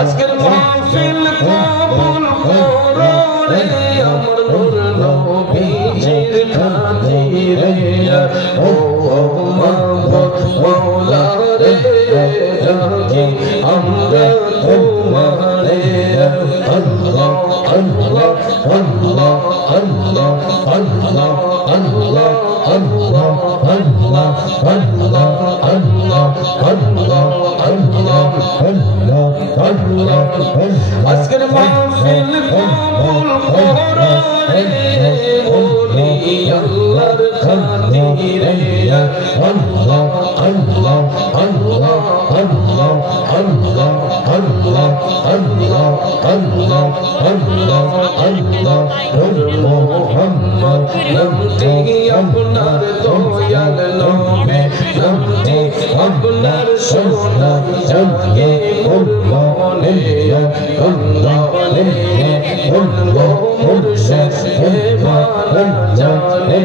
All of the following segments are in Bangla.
আজকের মাহফিল কবুল করো রে আমার নূর নবীজির খাতিরে ও মাহবুব মাওলা রে ডাকি আমরা তোমারে আল্লাহ আল্লাহ আল্লাহ আল্লাহ আল্লাহ আল্লাহ আল্লাহ আল্লাহ আল্লাহ আল্লাহ আল্লাহ আল্লাহ আল্লাহ আজকের মাহফিল কবুল করো রে ওলি আল্লাহর খাতিরে আল্লাহ আল্লাহ আল্লাহ আল্লাহ আল্লাহ আল্লাহ আল্লাহ আল্লাহ আল্লাহ আল্লাহ মুহাম্মদ নামটি আপনার দয়াল নবী নামটি আপনার সোনা জাগে মোর মনে আল্লাহ আল্লাহ মুর্শিদ এবানা জানে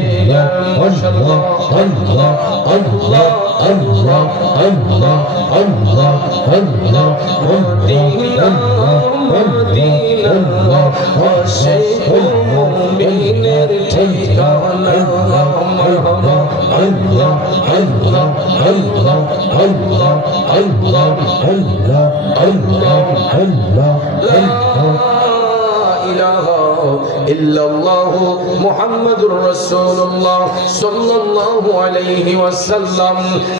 মাশাআল্লাহ আল্লাহ আল্লাহ আল্লাহ আল্লাহ আল্লাহ আল্লাহ মদিনা মদিনা আশিক মুমিনের ঠিকানা মারহাবা আল্লাহ আল্লাহ আল্লাহ আল্লাহ আল্লাহ আল্লাহ আল্লাহ আল্লাহ লা ইলাহা ইল্লাল্লাহ মুহাম্মাদুর রাসূলুল্লাহ সাল্লাল্লাহু আলাইহি ওয়াসাল্লাম।